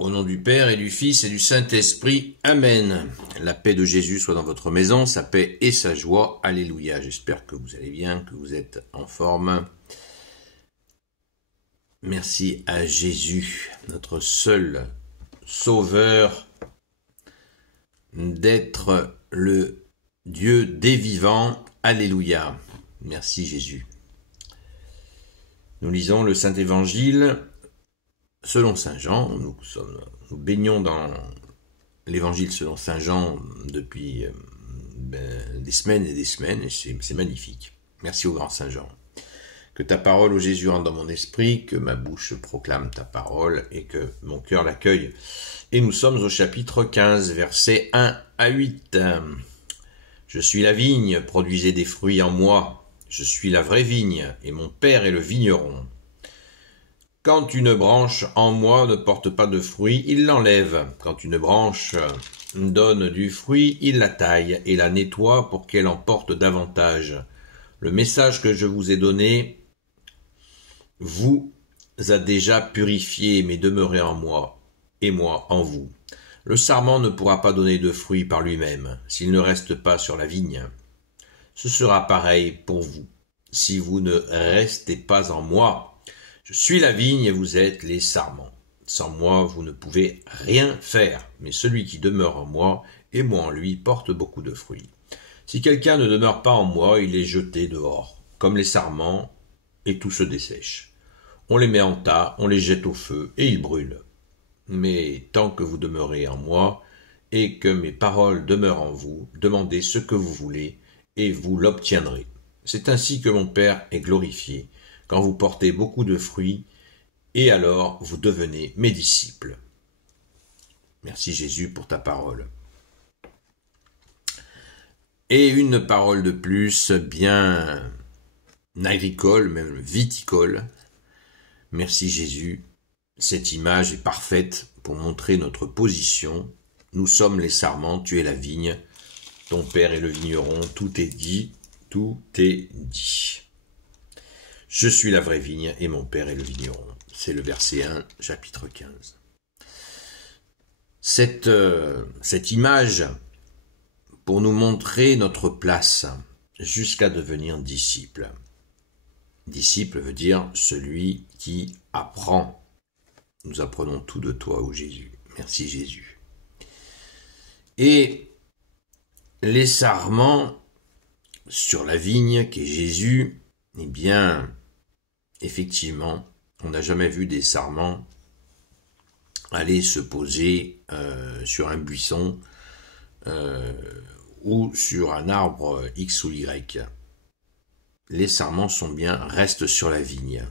Au nom du Père et du Fils et du Saint-Esprit. Amen. La paix de Jésus soit dans votre maison, sa paix et sa joie. Alléluia. J'espère que vous allez bien, que vous êtes en forme. Merci à Jésus, notre seul Sauveur, d'être le Dieu des vivants. Alléluia. Merci Jésus. Nous lisons le Saint-Évangile selon Saint Jean. Nous baignons dans l'Évangile selon Saint Jean depuis des semaines et c'est magnifique. Merci au grand Saint Jean. Que ta parole, ô Jésus, rentre dans mon esprit, que ma bouche proclame ta parole et que mon cœur l'accueille. Et nous sommes au chapitre 15, versets 1 à 8. Je suis la vigne, produisez des fruits en moi. Je suis la vraie vigne, et mon Père est le vigneron. Quand une branche en moi ne porte pas de fruit, il l'enlève. Quand une branche donne du fruit, il la taille et la nettoie pour qu'elle en porte davantage. Le message que je vous ai donné vous a déjà purifié, mais demeurez en moi, et moi en vous. Le sarment ne pourra pas donner de fruit par lui-même, s'il ne reste pas sur la vigne. Ce sera pareil pour vous, si vous ne restez pas en moi. Je suis la vigne et vous êtes les sarments. Sans moi, vous ne pouvez rien faire, mais celui qui demeure en moi et moi en lui porte beaucoup de fruits. Si quelqu'un ne demeure pas en moi, il est jeté dehors, comme les sarments, et tout se dessèche. On les met en tas, on les jette au feu, et ils brûlent. Mais tant que vous demeurez en moi, et que mes paroles demeurent en vous, demandez ce que vous voulez, et vous l'obtiendrez. C'est ainsi que mon Père est glorifié, quand vous portez beaucoup de fruits, et alors vous devenez mes disciples. Merci Jésus pour ta parole. Et une parole de plus, bien agricole, même viticole. Merci Jésus, cette image est parfaite pour montrer notre position. Nous sommes les sarments, tu es la vigne, ton Père est le vigneron, tout est dit, tout est dit. Je suis la vraie vigne et mon Père est le vigneron. C'est le verset 1, chapitre 15. Cette image, pour nous montrer notre place jusqu'à devenir disciple. Disciple veut dire celui qui apprend. Nous apprenons tout de toi, ô Jésus. Merci Jésus. Et les sarments sur la vigne qui est Jésus, eh bien, effectivement, on n'a jamais vu des sarments aller se poser sur un buisson ou sur un arbre X ou Y. Les sarments restent sur la vigne.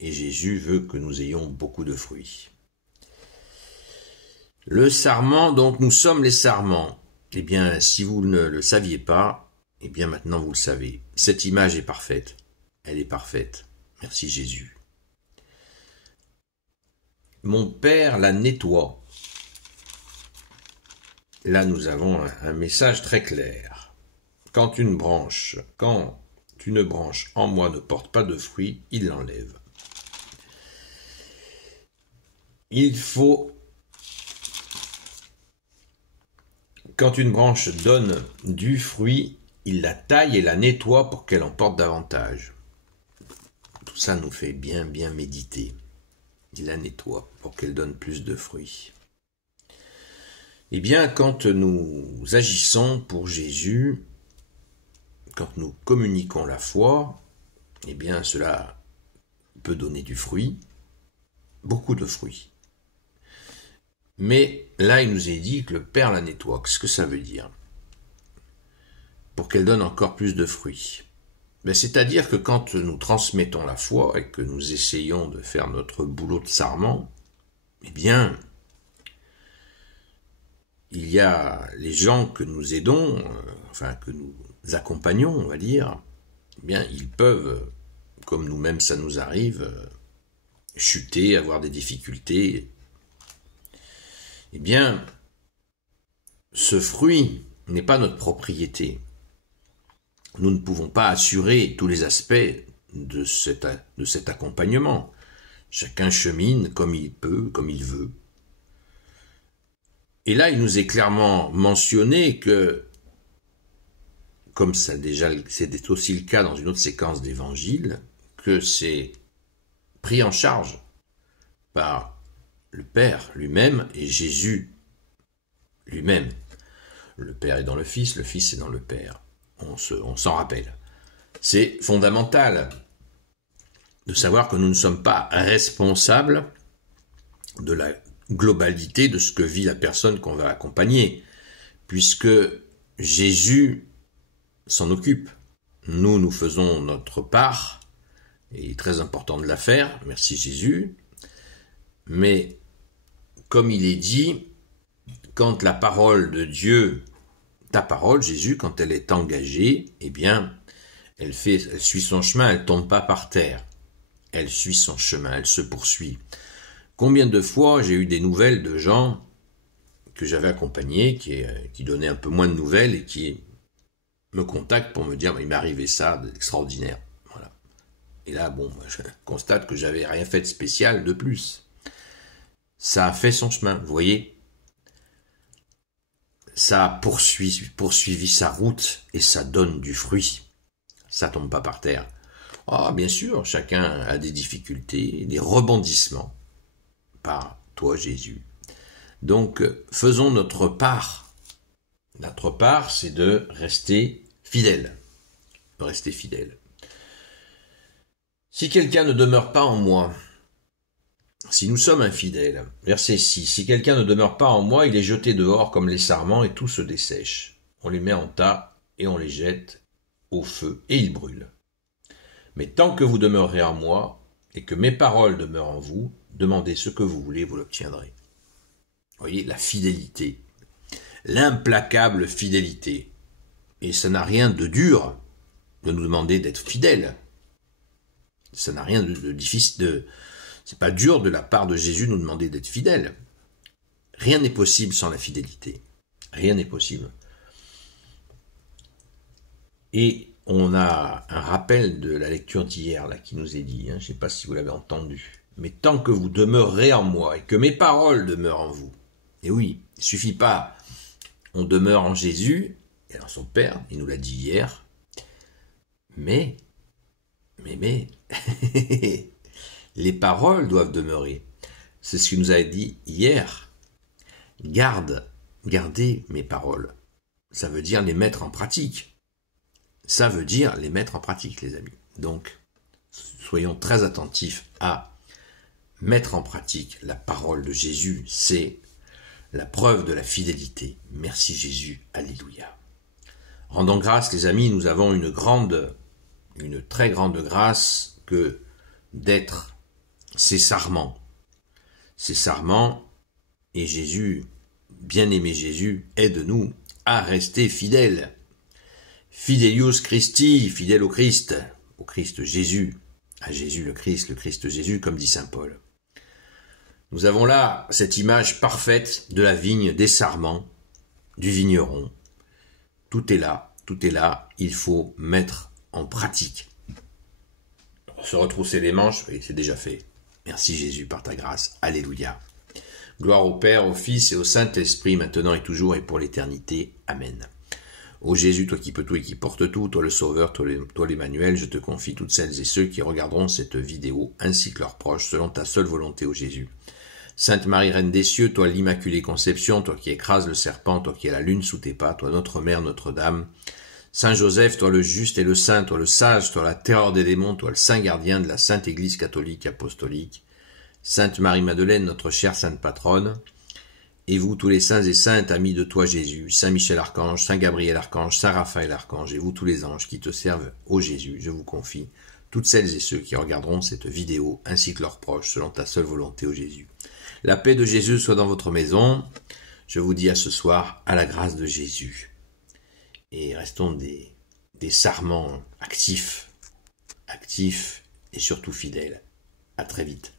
Et Jésus veut que nous ayons beaucoup de fruits. Le sarment, donc nous sommes les sarments. Eh bien, si vous ne le saviez pas, eh bien maintenant vous le savez. Cette image est parfaite. Elle est parfaite. Merci Jésus. Mon Père la nettoie. Là, nous avons un message très clair. Quand une branche en moi ne porte pas de fruits, il l'enlève. Il faut, quand une branche donne du fruit, il la taille et la nettoie pour qu'elle en porte davantage. Tout ça nous fait bien méditer. Il la nettoie pour qu'elle donne plus de fruits. Eh bien, quand nous agissons pour Jésus, quand nous communiquons la foi, eh bien, cela peut donner du fruit, beaucoup de fruits. Mais là, il nous est dit que le Père la nettoie. Qu'est-ce que ça veut dire? Pour qu'elle donne encore plus de fruits. C'est-à-dire que quand nous transmettons la foi et que nous essayons de faire notre boulot de sarment, eh bien, il y a les gens que nous aidons, que nous accompagnons, on va dire, eh bien, ils peuvent, comme nous-mêmes ça nous arrive, chuter, avoir des difficultés. Eh bien, ce fruit n'est pas notre propriété. Nous ne pouvons pas assurer tous les aspects de cet accompagnement. Chacun chemine comme il peut, comme il veut. Et là, il nous est clairement mentionné que, comme ça déjà, c'est aussi le cas dans une autre séquence d'évangile, que c'est pris en charge par le Père lui-même et Jésus lui-même. Le Père est dans le Fils est dans le Père. On s'en rappelle. C'est fondamental de savoir que nous ne sommes pas responsables de la globalité de ce que vit la personne qu'on va accompagner, puisque Jésus s'en occupe. Nous faisons notre part, et il est très important de la faire, merci Jésus, mais comme il est dit, quand la parole de Dieu, ta parole, Jésus, quand elle est engagée, eh bien, elle suit son chemin, elle ne tombe pas par terre. Elle suit son chemin, elle se poursuit. Combien de fois j'ai eu des nouvelles de gens que j'avais accompagnés, qui donnaient un peu moins de nouvelles et qui me contactent pour me dire il m'est arrivé ça d'extraordinaire. Voilà. Et là, bon, je constate que j'avais rien fait de spécial de plus. Ça a fait son chemin, vous voyez. Ça a poursuivi sa route et ça donne du fruit. Ça tombe pas par terre. Ah, bien sûr, chacun a des difficultés, des rebondissements par toi, Jésus. Donc, faisons notre part. Notre part, c'est de rester fidèle. De rester fidèle. Si quelqu'un ne demeure pas en moi, si nous sommes infidèles, verset 6, si quelqu'un ne demeure pas en moi, il est jeté dehors comme les sarments et tout se dessèche. On les met en tas et on les jette au feu et ils brûlent. Mais tant que vous demeurerez en moi et que mes paroles demeurent en vous, demandez ce que vous voulez, vous l'obtiendrez. Vous voyez, la fidélité, l'implacable fidélité. Et ça n'a rien de dur de nous demander d'être fidèles. Ça n'a rien de difficile, c'est pas dur de la part de Jésus de nous demander d'être fidèles. Rien n'est possible sans la fidélité. Rien n'est possible. Et on a un rappel de la lecture d'hier là qui nous est dit, je ne sais pas si vous l'avez entendu, mais tant que vous demeurerez en moi et que mes paroles demeurent en vous, et oui, il ne suffit pas, on demeure en Jésus et en son Père, il nous l'a dit hier, mais, les paroles doivent demeurer. C'est ce qu'il nous a dit hier. Gardez mes paroles. Ça veut dire les mettre en pratique. Ça veut dire les mettre en pratique, les amis. Donc, soyons très attentifs à mettre en pratique la parole de Jésus. C'est la preuve de la fidélité. Merci Jésus. Alléluia. Rendons grâce, les amis, nous avons une très grande grâce que d'être ces sarments. Ces sarments, et Jésus, bien-aimé Jésus, aide-nous à rester fidèles. Fidelius Christi, fidèle au Christ Jésus, à Jésus le Christ Jésus, comme dit saint Paul. Nous avons là cette image parfaite de la vigne, des sarments, du vigneron. Tout est là, il faut mettre en pratique. Se retrousser les manches, et c'est déjà fait. Merci Jésus par ta grâce. Alléluia. Gloire au Père, au Fils et au Saint-Esprit, maintenant et toujours et pour l'éternité. Amen. Ô Jésus, toi qui peux tout et qui portes tout, toi le Sauveur, toi l'Emmanuel, je te confie toutes celles et ceux qui regarderont cette vidéo, ainsi que leurs proches, selon ta seule volonté, ô Jésus. Sainte Marie, Reine des cieux, toi l'Immaculée Conception, toi qui écrases le serpent, toi qui as la lune sous tes pas, toi notre Mère, Notre-Dame. Saint Joseph, toi le juste et le saint, toi le sage, toi la terreur des démons, toi le saint gardien de la Sainte Église catholique apostolique. Sainte Marie-Madeleine, notre chère sainte patronne. Et vous, tous les saints et saintes, amis de toi Jésus, Saint Michel Archange, Saint Gabriel Archange, Saint Raphaël Archange, et vous tous les anges qui te servent, ô Jésus, je vous confie toutes celles et ceux qui regarderont cette vidéo, ainsi que leurs proches, selon ta seule volonté, ô Jésus. La paix de Jésus soit dans votre maison. Je vous dis à ce soir, à la grâce de Jésus. Et restons des sarments actifs et surtout fidèles. À très vite.